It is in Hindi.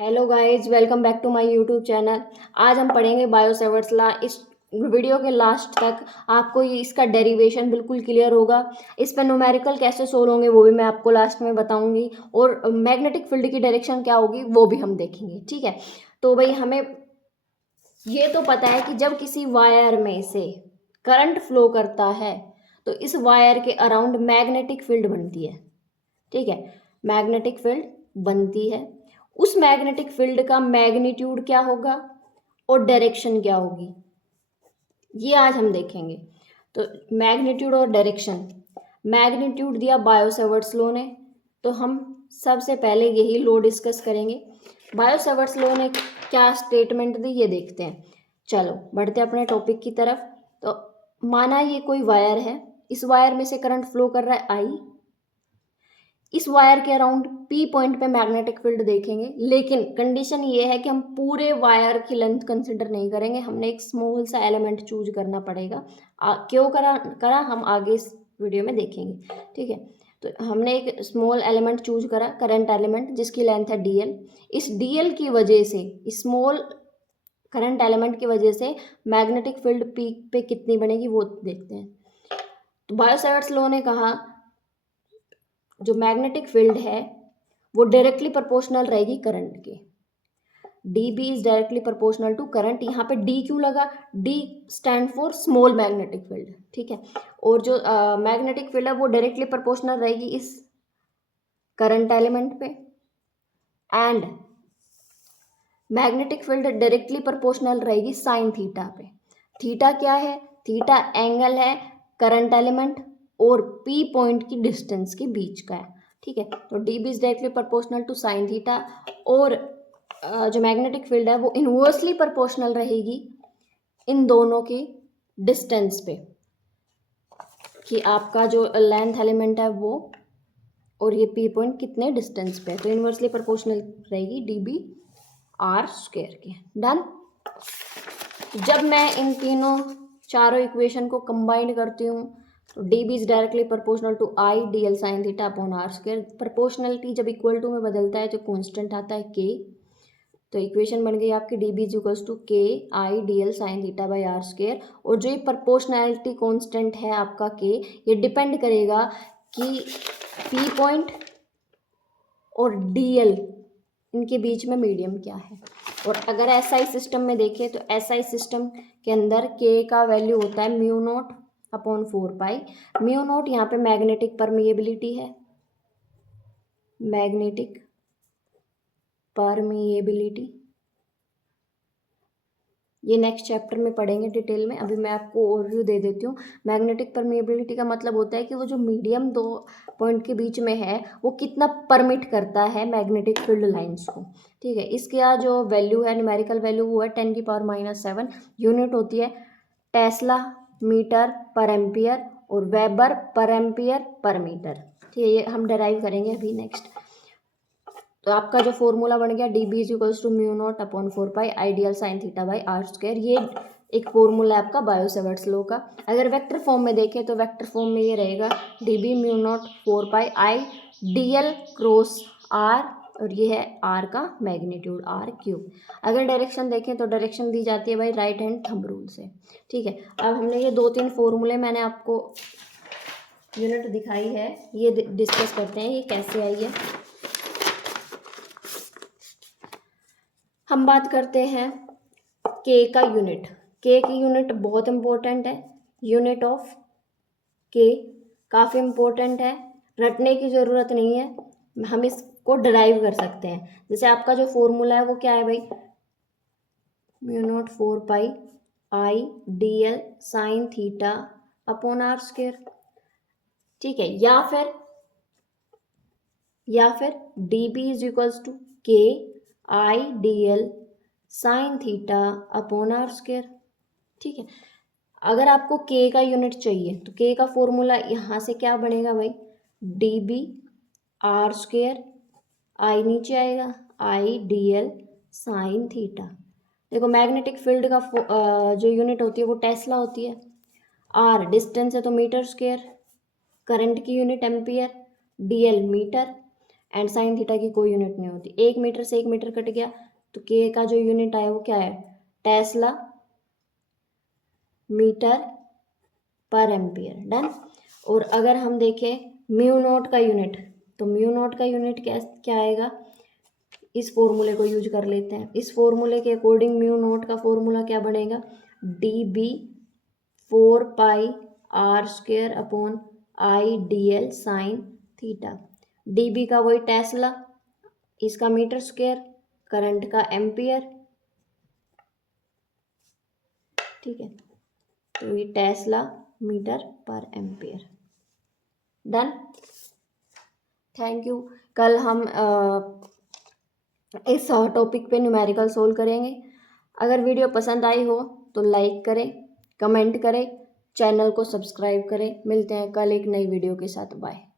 Hello guys, welcome back to my YouTube channel. आज हम पढ़ेंगे बायो सेवर्ट्स लॉ। इस वीडियो के लास्ट तक आपको इसका डेरिवेशन बिल्कुल क्लियर होगा। इस पर न्यूमेरिकल कैसे सोल्व होंगे वो भी मैं आपको लास्ट में बताऊंगी, और मैग्नेटिक फील्ड की डायरेक्शन क्या होगी वो भी हम देखेंगे। ठीक है, तो भाई हमें ये तो पता है कि जब किसी वायर में से करंट फ्लो करता है तो इस वायर के अराउंड मैग्नेटिक फील्ड बनती है। ठीक है, मैग्नेटिक फील्ड बनती है। उस मैग्नेटिक फील्ड का मैग्नीट्यूड क्या होगा और डायरेक्शन क्या होगी, ये आज हम देखेंगे। तो मैग्नीट्यूड और डायरेक्शन, मैग्नीट्यूड दिया बायो सेवर्ट्स लॉ ने, तो हम सबसे पहले यही लॉ डिस्कस करेंगे। बायो सेवर्ट्स लॉ ने क्या स्टेटमेंट दी ये देखते हैं। चलो बढ़ते अपने टॉपिक की तरफ। तो माना ये कोई वायर है, इस वायर में से करंट फ्लो कर रहा है आई। इस वायर के अराउंड पी पॉइंट पे मैग्नेटिक फील्ड देखेंगे, लेकिन कंडीशन ये है कि हम पूरे वायर की लेंथ कंसिडर नहीं करेंगे, हमने एक स्मॉल सा एलिमेंट चूज करना पड़ेगा। क्यों करा करा हम आगे इस वीडियो में देखेंगे। ठीक है, तो हमने एक स्मॉल एलिमेंट चूज करा, करंट एलिमेंट, जिसकी लेंथ है डीएल। इस डीएल की वजह से, स्मॉल करंट एलिमेंट की वजह से मैग्नेटिक फील्ड पीक पे कितनी बनेगी वो देखते हैं। तो बायो सेवर्ट्स लॉ ने कहा जो मैग्नेटिक फील्ड है वो डायरेक्टली प्रोपोर्शनल रहेगी करंट के। D B is directly proportional to current. यहाँ पे डी क्यों लगा? D stand for small magnetic field. ठीक है, और जो मैग्नेटिक फील्ड है वो डायरेक्टली प्रोपोर्शनल रहेगी इस करंट एलिमेंट पे, and magnetic field directly proportional रहेगी साइन थीटा पे। थीटा क्या है? थीटा एंगल है करंट एलिमेंट और पी पॉइंट की डिस्टेंस के बीच का है। ठीक है, तो d B is directly proportional to sine theta, और जो मैग्नेटिक फील्ड है वो इन्वर्सली प्रोपोर्शनल रहेगी इन दोनों की डिस्टेंस पे, कि आपका जो लेंथ एलिमेंट है वो और ये पी पॉइंट कितने डिस्टेंस पे है, तो इन्वर्सली प्रोपोर्शनल रहेगी डी बी आर स्क्वायर के। डन। जब मैं इन तीनों चारों इक्वेशन को कंबाइन करती हूँ तो d B is directly proportional to I d l sine theta upon r square. Proportionality जब इक्वल टू में बदलता है तो कांस्टेंट आता है के, तो इक्वेशन बन गई आपकी d B is equals to k I d l sine theta by r square. और जो ये प्रोपोर्शनैलिटी कांस्टेंट है आपका के, ये डिपेंड करेगा कि पी पॉइंट और डी एल इनके बीच में मीडियम क्या है। और अगर एसआई सिस्टम में देखें तो एसआई सिस्टम के अंदर के का वैल्यू होता है म्यू नॉट अपॉन 4 पाई। म्यू नॉट यहाँ पे मैग्नेटिक परमिएबिलिटी है, मैग्नेटिक परमिएबिलिटी, ये नेक्स्ट चैप्टर में पढ़ेंगे डिटेल में। अभी मैं आपको ओवरव्यू दे देती हूँ। मैग्नेटिक परमिएबिलिटी का मतलब होता है कि वो जो मीडियम दो पॉइंट के बीच में है वो कितना परमिट करता है मैग्नेटिक फील्ड लाइंस को। ठीक है, इसका जो वैल्यू है, न्यूमेरिकल वैल्यू, वो है 10⁻⁻⁷। यूनिट होती है टेस्ला मीटर पर एम्पियर और वेबर पर एम्पियर पर मीटर। ठीक है, ये हम डेराइव करेंगे अभी नेक्स्ट। तो आपका जो फॉर्मूला बन गया d B is equals to mu naught upon 4 pi I d l sine theta by r square. ये एक फॉर्मूला है आपका बायो सेवर्ट्स लॉ का। अगर वेक्टर फॉर्म में देखें तो वेक्टर फॉर्म में ये रहेगा d B mu not 4 pi I d l cross r, और ये है आर का मैग्नीट्यूड आर क्यूब। अगर डायरेक्शन देखें तो डायरेक्शन दी जाती है भाई राइट हैंड थंब रूल से। ठीक है, अब हमने ये 2-3 फॉर्मूले मैंने आपको यूनिट दिखाई है, ये डिस्कस करते हैं ये कैसे आई है। हम बात करते हैं के का यूनिट। के की यूनिट बहुत इंपॉर्टेंट है, यूनिट ऑफ के काफ़ी इंपॉर्टेंट है, रटने की ज़रूरत नहीं है, हम इसको डराइव कर सकते हैं। जैसे आपका जो फॉर्मूला है वो क्या है भाई, mu not 4 pi I d l sine theta upon r square. ठीक है, या फिर d B is equals to k I d l sine theta upon r square. ठीक है, अगर आपको के का यूनिट चाहिए तो के का फॉर्मूला यहाँ से क्या बनेगा भाई, डी बी आर स्क्वायर, आई नीचे आएगा आई डी एल साइन थीटा। देखो मैग्नेटिक फील्ड का जो यूनिट होती है वो टेस्ला होती है, आर डिस्टेंस है तो मीटर स्क्वायर, करंट की unit ampere, d l metre, and sine theta की कोई यूनिट नहीं होती। 1 मीटर से 1 मीटर कट गया तो के का जो यूनिट आया वो क्या है, टेस्ला मीटर पर एम्पियर। डन। और अगर हम देखें म्यू नॉट का यूनिट, तो म्यू नॉट का यूनिट क्या आएगा, इस फॉर्मूले को यूज कर लेते हैं। इस फॉर्मूले के अकॉर्डिंग म्यू नॉट का फॉर्मूला क्या बनेगा, d B 4πr² upon I d l sine theta. D B का वही टेस्ला, इसका मीटर स्क्वायर, करंट का एम्पियर, ठीक है, तो ये टेस्ला मीटर पर एम्पियर। डन। Thank you. कल हम इस टॉपिक पे न्यूमेरिकल सोल्व करेंगे। अगर वीडियो पसंद आई हो तो लाइक करें, कमेंट करें, चैनल को सब्सक्राइब करें। मिलते हैं कल एक नई वीडियो के साथ। बाय।